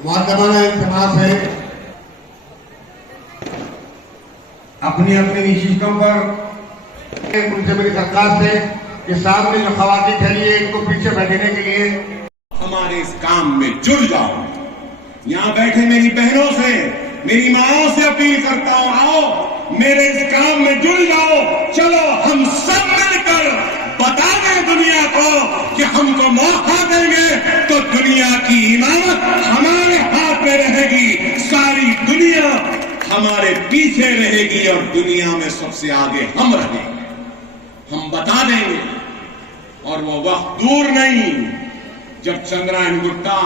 मुआतमाना इल्तिमास है अपनी अपनी निशिस्तों पर उनसे मेरी दरख्वास्त है कि सामने जो खवातीन खड़ी है इनको पीछे बैठने के लिए हमारे इस काम में जुड़ जाओ। यहाँ बैठे मेरी बहनों से, मेरी माओं से अपील करता हूँ, आओ मेरे इस काम में जुड़ जाओ। चलो हम सब मिलकर बता दें दुनिया को कि हमको मौका देंगे तो दुनिया की इमामत हमारे हाथ में रहेगी, सारी दुनिया हमारे पीछे रहेगी और दुनिया में सबसे आगे हम रहेंगे। हम बता देंगे और वो वक्त दूर नहीं जब चंद्रायन गुट्टा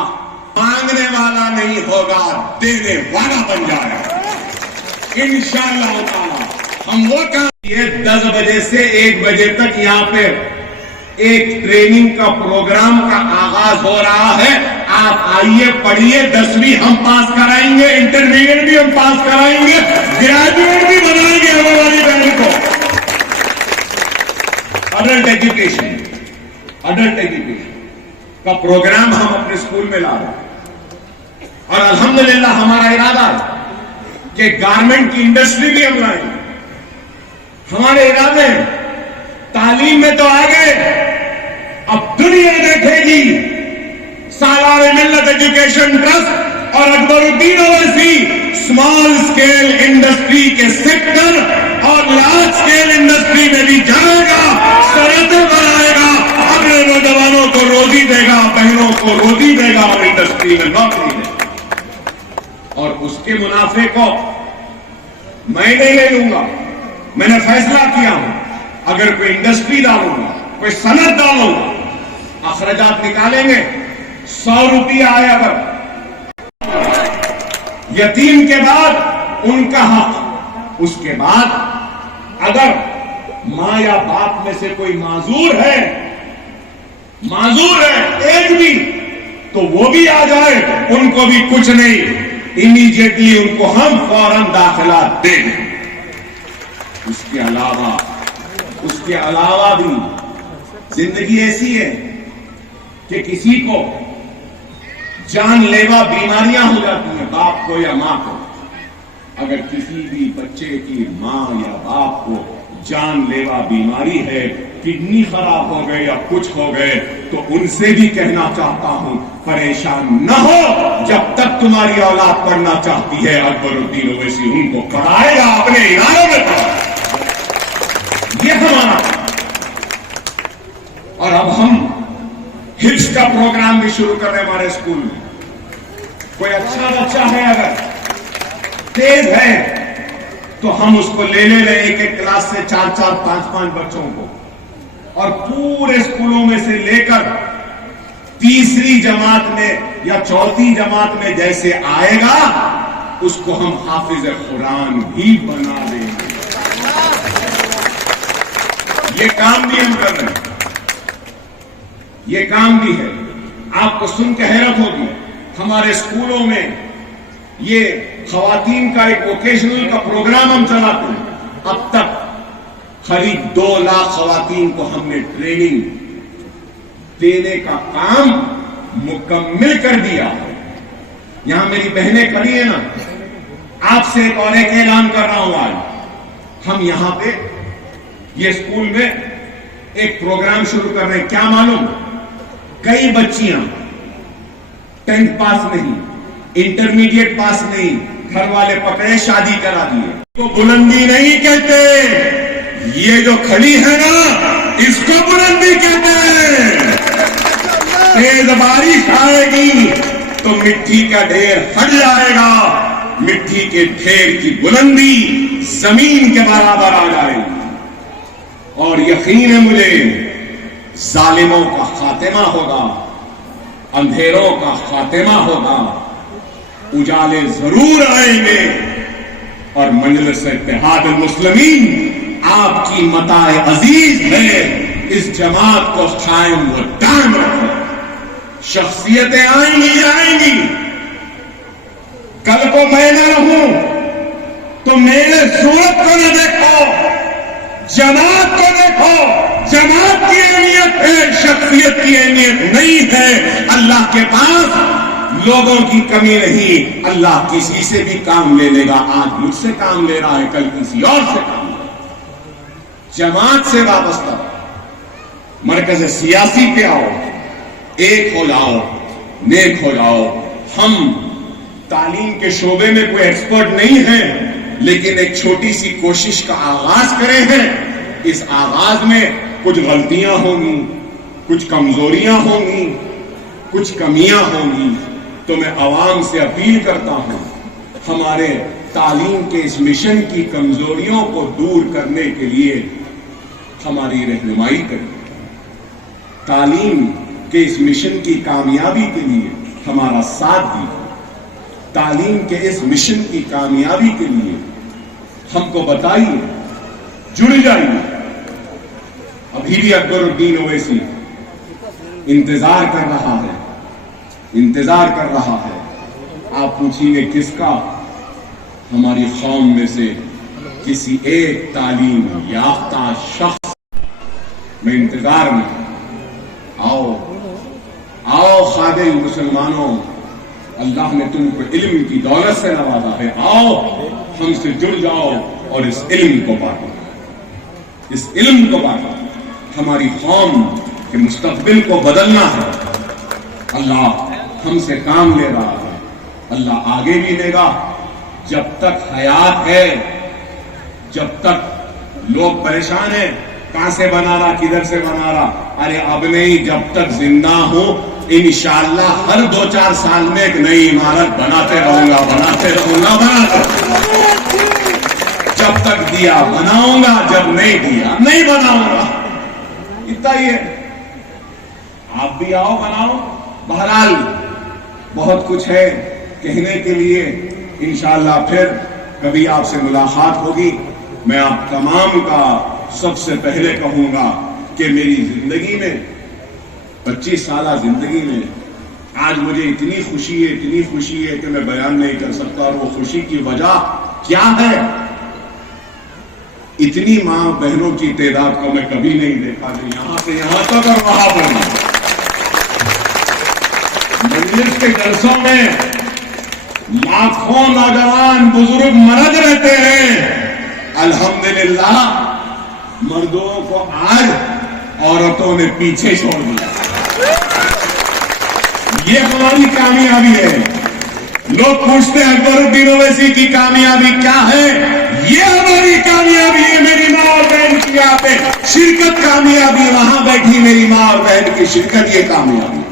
मांगने वाला नहीं होगा, देने वाला बन जाएगा इंशाअल्लाह ताला। हम वो काम ये 10 बजे से 1 बजे तक यहाँ पे एक ट्रेनिंग का प्रोग्राम का आगाज हो रहा है। आप आइए, पढ़िए, 10वीं हम पास कराएंगे, इंटरमीडिएट भी हम पास कराएंगे, ग्रेजुएट भी बनाएंगे हमारी वाली बहन को। अडल्ट एजुकेशन का प्रोग्राम हम अपने स्कूल में ला रहे हैं और अल्हम्दुलिल्लाह हमारा इरादा है कि गारमेंट की इंडस्ट्री भी हम लाएंगे। हमारे इरादे तालीम में तो आगे, अब दुनिया देखेगी सालार मिल्लत एजुकेशन ट्रस्ट और Akbaruddin Owaisi small scale industry के सेक्टर और लार्ज स्केल इंडस्ट्री में भी जाएगा, सनतें बनाएगा, अपने नौजवानों को रोजी देगा, बहनों को रोजी देगा और इंडस्ट्री में नौकरी देगा। और उसके मुनाफे को मैं नहीं ले लूंगा, मैंने फैसला किया हूं अगर कोई इंडस्ट्री डालूंगा, कोई सनत डालूंगा, अखराजात निकालेंगे 100 रुपया आया पर यतीम के बाद उनका हक, उसके बाद अगर मां या बाप में से कोई माजूर है एक भी, तो वो भी आ जाए, उनको भी कुछ नहीं, इमीडिएटली उनको हम फौरन दाखिला देंगे। उसके अलावा भी जिंदगी ऐसी है कि किसी को जानलेवा बीमारियां हो जाती हैं, बाप को या मां को। अगर किसी भी बच्चे की मां या बाप को जानलेवा बीमारी है, किडनी खराब हो गए या कुछ हो गए, तो उनसे भी कहना चाहता हूं परेशान न हो। जब तक तुम्हारी औलाद पढ़ना चाहती है, अकबरुद्दीन ओवैसी उनको पढ़ाएगा, अपने इदारों में पढ़ाएगा। ये हमारा। और अब हम हिफ्ज का प्रोग्राम भी शुरू कर रहे हैं हमारे स्कूल में। कोई अच्छा बच्चा है, अगर तेज है, तो हम उसको ले एक क्लास से 4-4, 5-5 बच्चों को, और पूरे स्कूलों में से लेकर तीसरी जमात में या चौथी जमात में जैसे आएगा, उसको हम हाफिज कुरान भी बना देंगे। ये काम भी हम कर रहे हैं, ये काम भी है। आपको सुन के हैरत होगी, हमारे स्कूलों में ये खवातीन का एक वोकेशनल का प्रोग्राम हम चलाते हैं। अब तक करीब 2 लाख खवातीन को हमने ट्रेनिंग देने का काम मुकम्मल कर दिया है। यहां मेरी बहनें खड़ी है ना, आपसे एक और एक ऐलान कर रहा हूं। आज हम यहां पे ये स्कूल में एक प्रोग्राम शुरू कर रहे हैं। क्या मालूम, कई बच्चियां 10th पास नहीं, इंटरमीडिएट पास नहीं, घर वाले पकड़े शादी करा दिए। तो बुलंदी नहीं कहते, ये जो खड़ी है ना, इसको बुलंदी कहते हैं। तेज बारिश आएगी तो मिट्टी का ढेर हट जाएगा, मिट्टी के ढेर की बुलंदी जमीन के बराबर आ जाएगी। और यकीन है मुझे जालिमों का खातिमा होगा, अंधेरों का खातिमा होगा, उजाले जरूर आएंगे और मजलिस इत्तेहाद मुस्लिमीन आपकी मताए अजीज है। इस जमात को कायम व दायम रखो। शख्सियतें आएंगी जाएंगी, कल को मैं न रहूं तो मेरे सूरत को न देखो, जमात को देखो। जमात की अहमियत है, शख्सियत की अहमियत नहीं है। अल्लाह के पास लोगों की कमी नहीं, अल्लाह किसी से भी काम ले लेगा। आज मुझसे काम ले रहा है, कल किसी और से काम ले। जमात से वाबस्ता मरकज सियासी पे आओ, एक हो जाओ, नेक हो जाओ। हम तालीम के शोबे में कोई एक्सपर्ट नहीं है, लेकिन एक छोटी सी कोशिश का आगाज करे हैं। इस आगाज में कुछ गलतियां होंगी, कुछ कमजोरियां होंगी, कुछ कमियां होंगी, तो मैं आवाम से अपील करता हूं, हमारे तालीम के इस मिशन की कमजोरियों को दूर करने के लिए हमारी रहनुमाई करें। तालीम के इस मिशन की कामयाबी के लिए हमारा साथ दीजिए। तालीम के इस मिशन की कामयाबी के लिए हमको बताइए, जुड़ जाइए। अभी भी अकबरुद्दीन ओवैसी इंतजार कर रहा है, इंतजार कर रहा है। आप पूछिए किसका? हमारी कौम में से किसी एक तालीम याफ्ता शख्स। मैं इंतजार में, आओ आओ काबिल मुसलमानों, अल्लाह ने तुमको इल्म की दौलत से नवाजा है। आओ हमसे जुड़ जाओ और इस इल्म को बांटो, इस इल्म को बांटो। हमारी कौम के मुस्तकबिल को बदलना है। अल्लाह हमसे काम ले रहा है, अल्लाह आगे भी लेगा। जब तक हयात है, जब तक लोग परेशान हैं, कहां से बना रहा, किधर से बना रहा, अरे अब नहीं, जब तक जिंदा हूं इंशाअल्लाह हर 2-4 साल में एक नई इमारत बनाते रहूंगा, बनाते रहूंगा, बनाते। जब तक दिया बनाऊंगा, जब नहीं दिया नहीं बनाऊंगा। इतना ही है। आप भी आओ, बनाओ। बहरहाल बहुत कुछ है कहने के लिए। इंशाअल्लाह फिर कभी आपसे मुलाकात होगी। मैं आप तमाम का सबसे पहले कहूंगा कि मेरी जिंदगी में 25 साल जिंदगी में आज मुझे इतनी खुशी है, इतनी खुशी है कि मैं बयान नहीं कर सकता। और वो खुशी की वजह क्या है? इतनी मां बहनों की तादाद को मैं कभी नहीं देखा, यहां से यहां तक और वहां पर नहीं। मजलिस के जलसों में लाखों नौजवान बुजुर्ग मर्द रहते हैं। अल्हम्दुलिल्लाह मर्दों को आज औरतों ने पीछे छोड़ दिया। ये हमारी कामयाबी है। लोग पूछते हैं अकबरुद्दीन ओवैसी की कामयाबी क्या है? ये हमारी कामयाबी है। मेरी मां और बहन की यहाँ पे शिरकत कामयाबी, वहां बैठी मेरी मां और बहन की शिरकत, ये कामयाबी।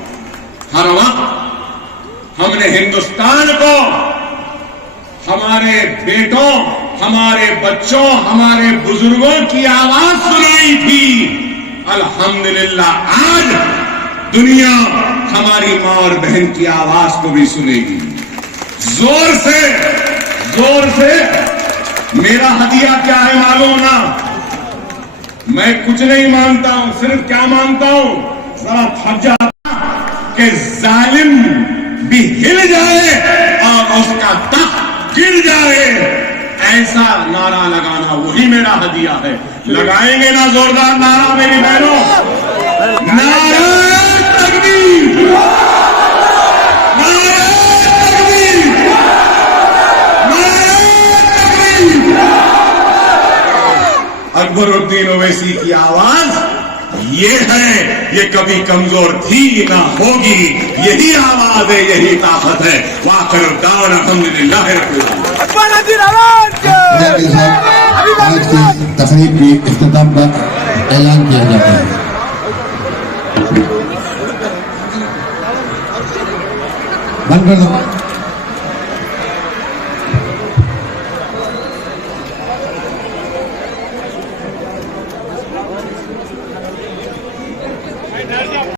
हर वक्त हमने हिंदुस्तान को हमारे बेटों, हमारे बच्चों, हमारे बुजुर्गों की आवाज सुनाई थी। अल्हम्दुलिल्लाह आज दुनिया हमारी मां और बहन की आवाज को भी सुनेगी। जोर से, जोर से। मेरा हदिया क्या है मालूम ना? मैं कुछ नहीं मानता हूं, सिर्फ क्या मानता हूं, जरा थक जाता कि जालिम भी हिल जाए और उसका तख्त गिर जाए, ऐसा नारा लगाना, वही मेरा हदिया है। लगाएंगे ना जोरदार नारा मेरी बहनों? नारा तकबीर, नारा तकबीर, नारा तकबीर। अकबरुद्दीन ओवैसी की आवाज ये है, ये कभी कमजोर थी ना होगी। यही आवाज है, यही ताकत है। वाखिर दावना अल्हम्दुलिल्लाह रब्बिल आलमीन। आज की तकरीब की इख्तिताम का ऐलान किया जाता है। बंद कर दो।